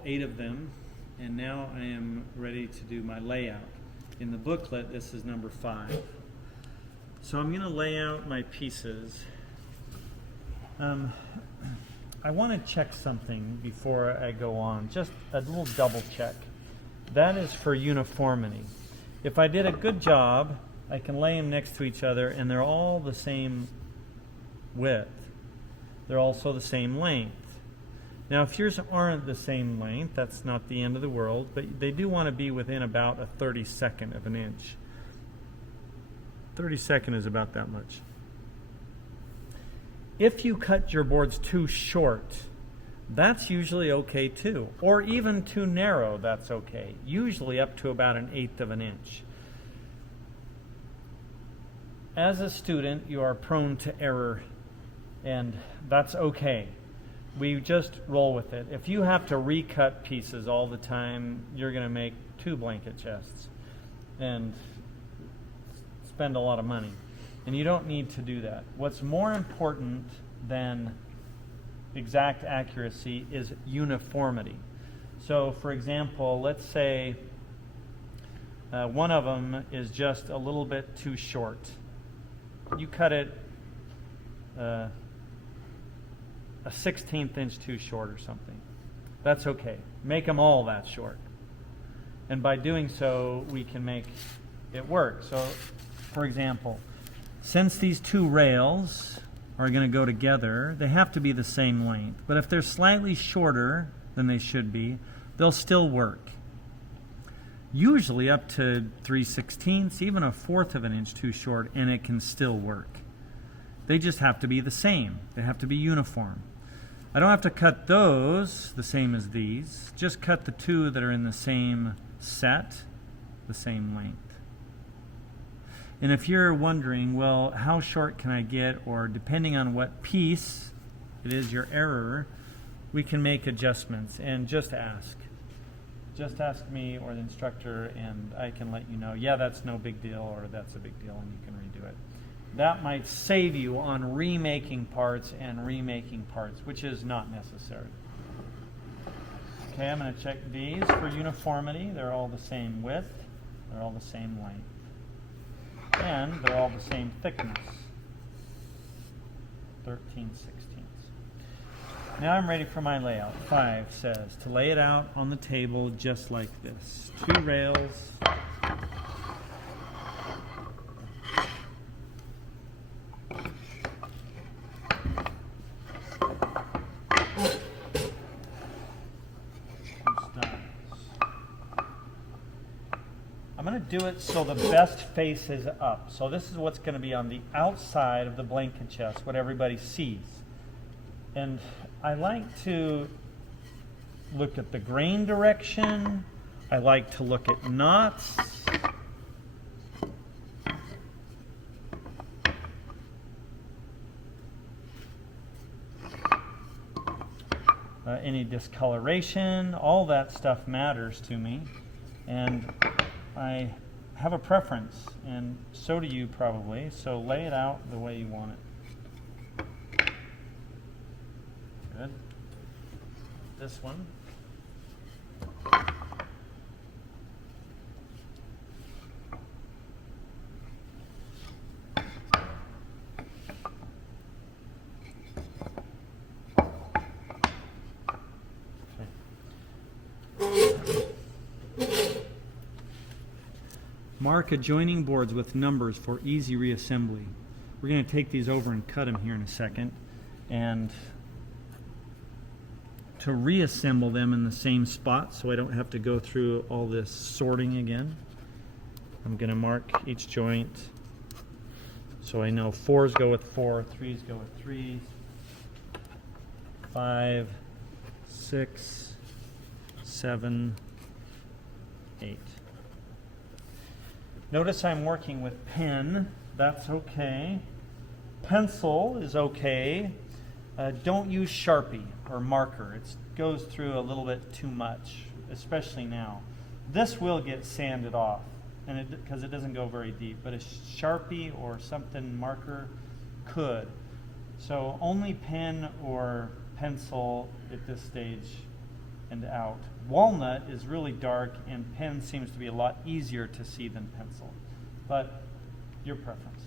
all 8 of them, and now I am ready to do my layout. In the booklet, this is number 5. So I'm going to lay out my pieces. I want to check something before I go on, just a little double check. That is for uniformity. If I did a good job, I can lay them next to each other and they're all the same width. They're also the same length. Now if yours aren't the same length, that's not the end of the world, but they do want to be within about a 32nd of an inch. 32nd is about that much. If you cut your boards too short, that's usually okay too. Or even too narrow, that's okay. Usually up to about an 1/8 of an inch. As a student, you are prone to error, and that's okay. We just roll with it. If you have to recut pieces all the time, you're going to make 2 blanket chests and spend a lot of money. And you don't need to do that. What's more important than exact accuracy is uniformity. So, for example, let's say one of them is just a little bit too short. You cut it a 1/16 inch too short or something. That's okay. Make them all that short. And by doing so, we can make it work. So, for example, since these 2 rails are going to go together, they have to be the same length. But if they're slightly shorter than they should be, they'll still work. Usually up to 3/16, even a 1/4 of an inch too short, and it can still work. They just have to be the same. They have to be uniform. I don't have to cut those the same as these. Just cut the 2 that are in the same set, the same length. And if you're wondering, well, how short can I get, or depending on what piece it is your error, we can make adjustments. And just ask. Just ask me or the instructor, and I can let you know, yeah, that's no big deal, or that's a big deal, and you can redo it. That might save you on remaking parts, which is not necessary. Okay, I'm going to check these for uniformity. They're all the same width. They're all the same length. And they're all the same thickness. 13/16. Now I'm ready for my layout. 5 says to lay it out on the table just like this. 2 rails. I'm going to do it so the best face is up. So this is what's going to be on the outside of the blanket chest, what everybody sees. And I like to look at the grain direction. I like to look at knots. Any discoloration, all that stuff matters to me. And I have a preference, and so do you probably, so lay it out the way you want it. Good. This one. Mark adjoining boards with numbers for easy reassembly. We're going to take these over and cut them here in a second. And to reassemble them in the same spot so I don't have to go through all this sorting again, I'm going to mark each joint so I know 4s go with 4, 3s go with 3s, 5, 6, 7, 8. Notice I'm working with pen. That's okay. Pencil is okay. Don't use Sharpie or marker. It goes through a little bit too much, especially now. This will get sanded off because it doesn't go very deep, but a Sharpie or something marker could. So only pen or pencil at this stage and out. Walnut is really dark, and pen seems to be a lot easier to see than pencil, but your preference.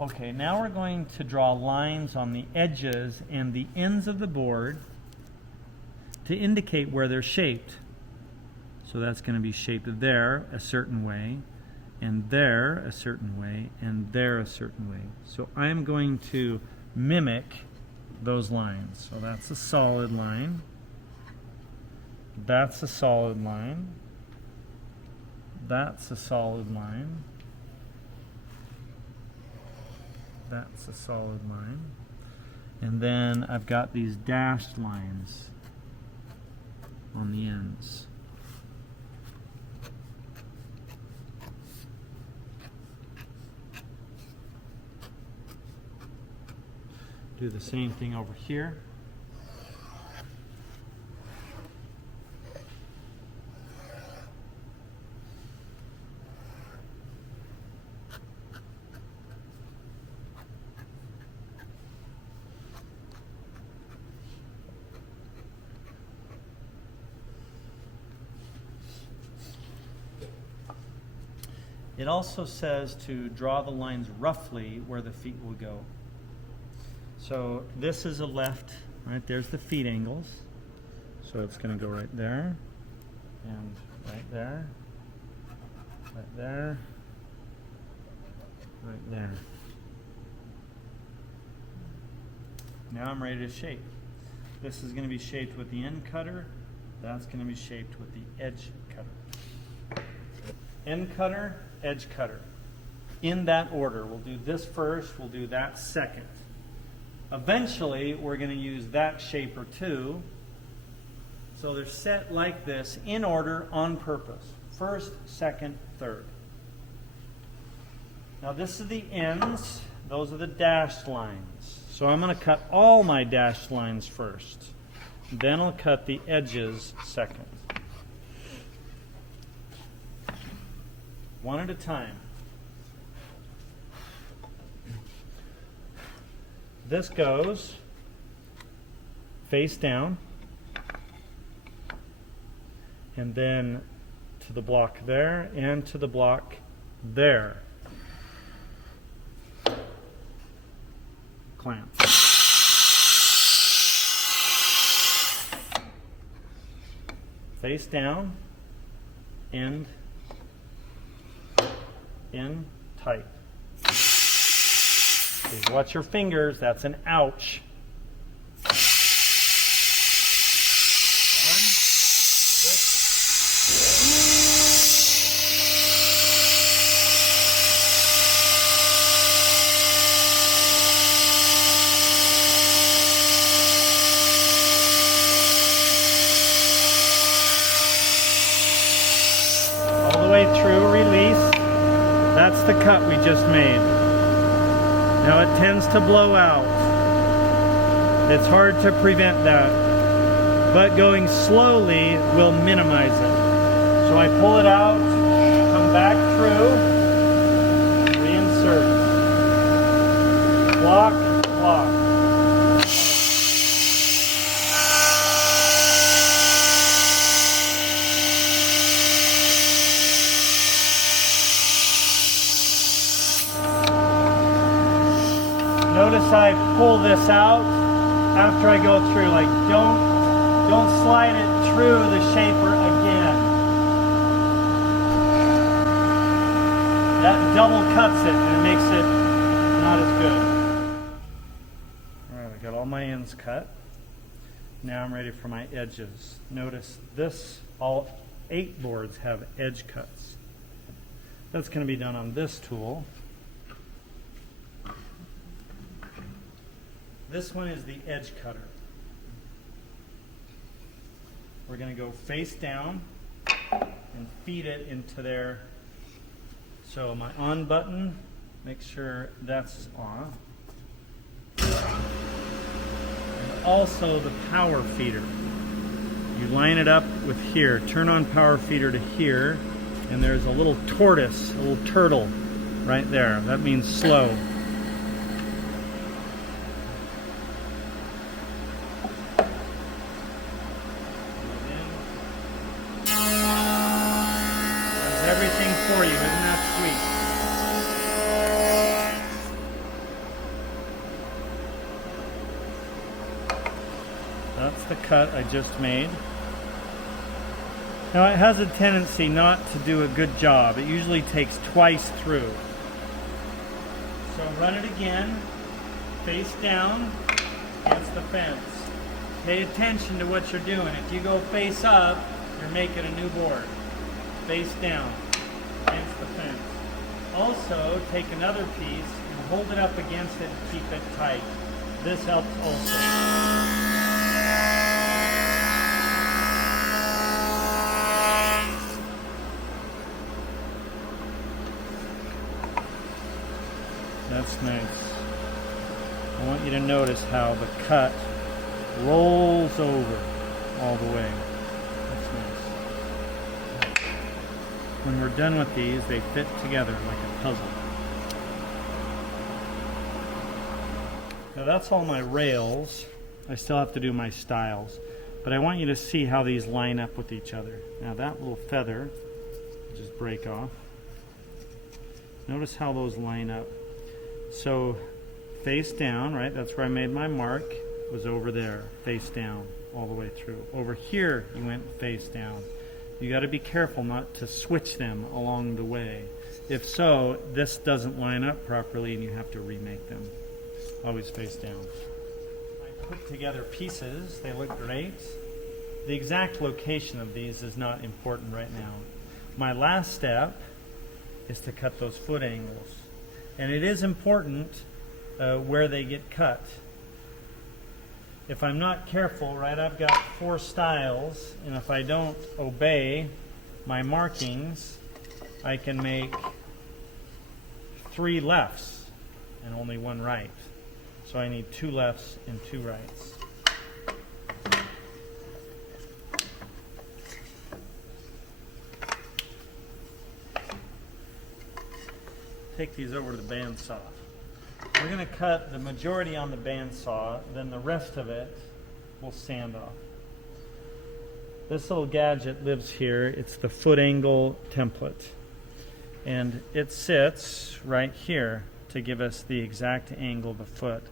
Okay, now we're going to draw lines on the edges and the ends of the board to indicate where they're shaped. So that's going to be shaped there a certain way, and there a certain way, and there a certain way. So I'm going to mimic those lines. So that's a solid line. That's a solid line. That's a solid line. That's a solid line. And then I've got these dashed lines on the ends. Do the same thing over here. It also says to draw the lines roughly where the feet will go. So this is a left, right? There's the feet angles. So it's going to go right there, and right there, right there, right there. Now I'm ready to shape. This is going to be shaped with the end cutter. That's going to be shaped with the edge cutter. End cutter, edge cutter. In that order. We'll do this first, we'll do that second. Eventually, we're going to use that shaper too. So they're set like this in order on purpose. First, second, third. Now this is the ends. Those are the dashed lines. So I'm going to cut all my dashed lines first. Then I'll cut the edges second. One at a time. This goes face down, and then to the block there, and to the block there. Clamp. Face down, end, in, tight. Okay, watch your fingers, that's an ouch. All the way through, release. That's the cut we just made. Now it tends to blow out. It's hard to prevent that. But going slowly will minimize it. So I pull it out, come back through, reinsert. Block, block. Notice I pull this out after I go through. Like don't slide it through the shaper again. That double cuts it and it makes it not as good. Alright, I got all my ends cut. Now I'm ready for my edges. Notice this, all 8 boards have edge cuts. That's going to be done on this tool. This one is the edge cutter. We're going to go face down and feed it into there. So my on button, make sure that's on. And also the power feeder. You line it up with here. Turn on power feeder to here, and there's a little tortoise, a little turtle right there. That means slow. for you. Isn't that sweet? That's the cut I just made. Now it has a tendency not to do a good job. It usually takes twice through. So run it again, face down against the fence. Pay attention to what you're doing. If you go face up, you're making a new board. Face down against the fence. Also, take another piece and hold it up against it and keep it tight. This helps also. That's nice. I want you to notice how the cut rolls over all the way. That's nice. When we're done with these, they fit together like a puzzle. Now that's all my rails. I still have to do my stiles, but I want you to see how these line up with each other. Now that little feather, just break off. Notice how those line up. So face down, right? That's where I made my mark. It was over there, face down all the way through. Over here, you went face down. You got to be careful not to switch them along the way. If so, this doesn't line up properly and you have to remake them. Always face down. I put together pieces. They look great. The exact location of these is not important right now. My last step is to cut those foot angles. And it is important where they get cut. If I'm not careful, right, I've got 4 stiles, and if I don't obey my markings, I can make 3 lefts and only 1 right. So I need 2 lefts and 2 rights. Take these over to the bandsaw. We're going to cut the majority on the bandsaw, then the rest of it we'll sand off. This little gadget lives here. It's the foot angle template. And it sits right here to give us the exact angle of the foot.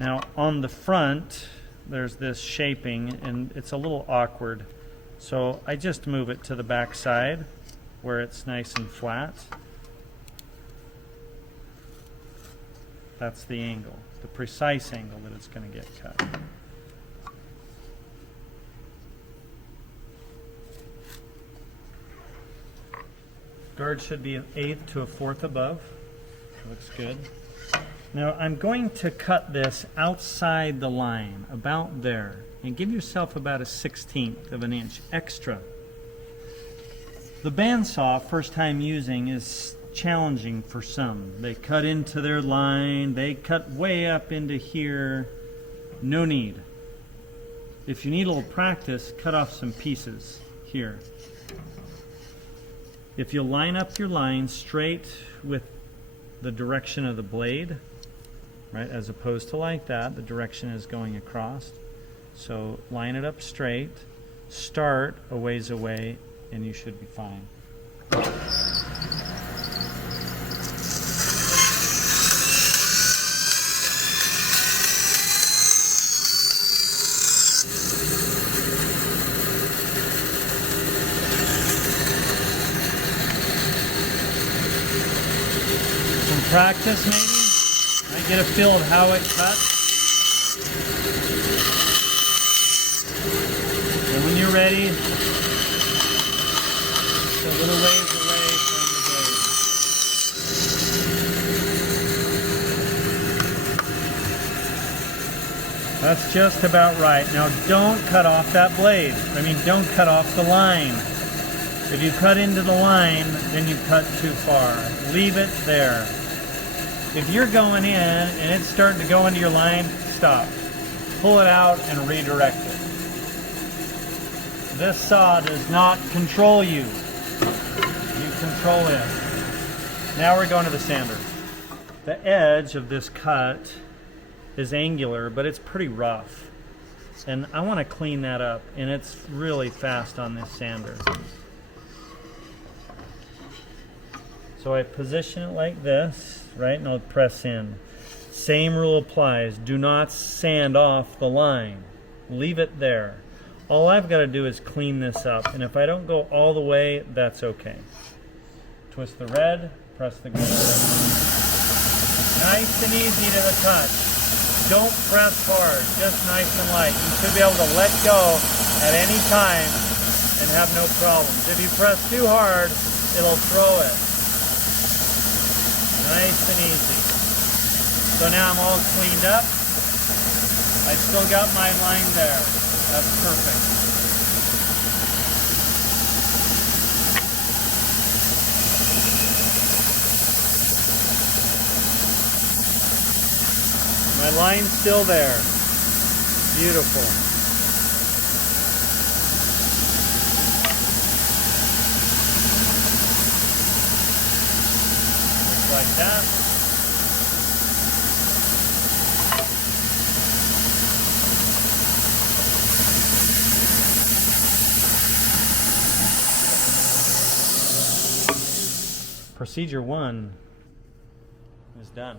Now on the front, there's this shaping, and it's a little awkward. So I just move it to the back side where it's nice and flat. That's the angle, the precise angle that it's going to get cut. Guard should be an 1/8 to a 1/4 above. Looks good. Now I'm going to cut this outside the line, about there, and give yourself about a 1/16 of an inch extra. The bandsaw, first time using, is challenging for some. They cut into their line, they cut way up into here. No need. If you need a little practice, cut off some pieces here. If you line up your line straight with the direction of the blade, right, as opposed to like that, the direction is going across. So line it up straight, start a ways away, and you should be fine. Practice maybe. I get a feel of how it cuts. And when you're ready, it's a little ways away from the blade. That's just about right. Now don't cut off that blade. Don't cut off the line. If you cut into the line, then you cut too far. Leave it there. If you're going in and it's starting to go into your line, stop. Pull it out and redirect it. This saw does not control you. You control it. Now we're going to the sander. The edge of this cut is angular, but it's pretty rough. And I want to clean that up, and it's really fast on this sander. So I position it like this, right, and I'll press in. Same rule applies. Do not sand off the line. Leave it there. All I've got to do is clean this up, and if I don't go all the way, that's okay. Twist the red, press the green. Nice and easy to the touch. Don't press hard, just nice and light. You should be able to let go at any time and have no problems. If you press too hard, it'll throw it. Nice and easy. So now I'm all cleaned up. I still got my line there. That's perfect. My line's still there. Beautiful. Just like that. Procedure 1 is done.